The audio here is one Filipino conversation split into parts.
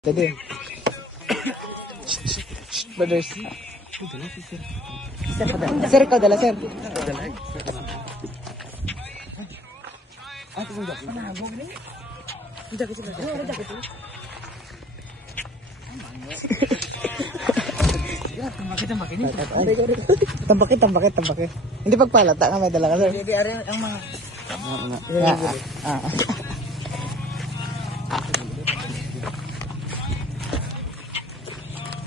Tadi. Brothers. Sir, kau dala, sir. Tambakin. Hindi pagpalata nga may dala ka, sir. Jadi ada yang mga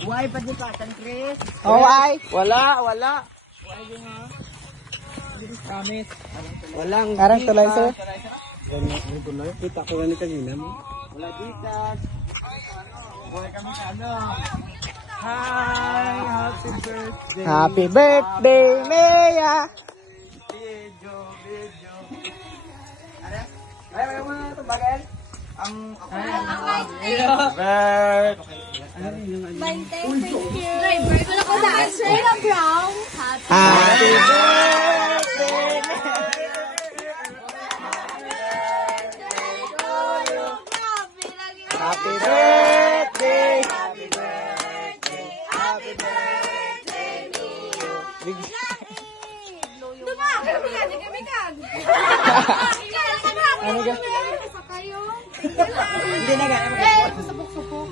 Why pa din pasan, Chris? Oh, ay. Wala. Promise. Walang Karang tulay, sir. tulay. Kita ko lang kanina mo. Wala dito. Buhay kami sa ano. Hi, happy birthday. Happy birthday, Mea. Video. Ay, mo na tumbagan. Ang Bert. Thank you. Wala ko na answer na brown. Happy birthday. Happy birthday. Diba? Kami kag. Ano ka? Sa kayo. Hindi na ga. Eh, sapok-sapok.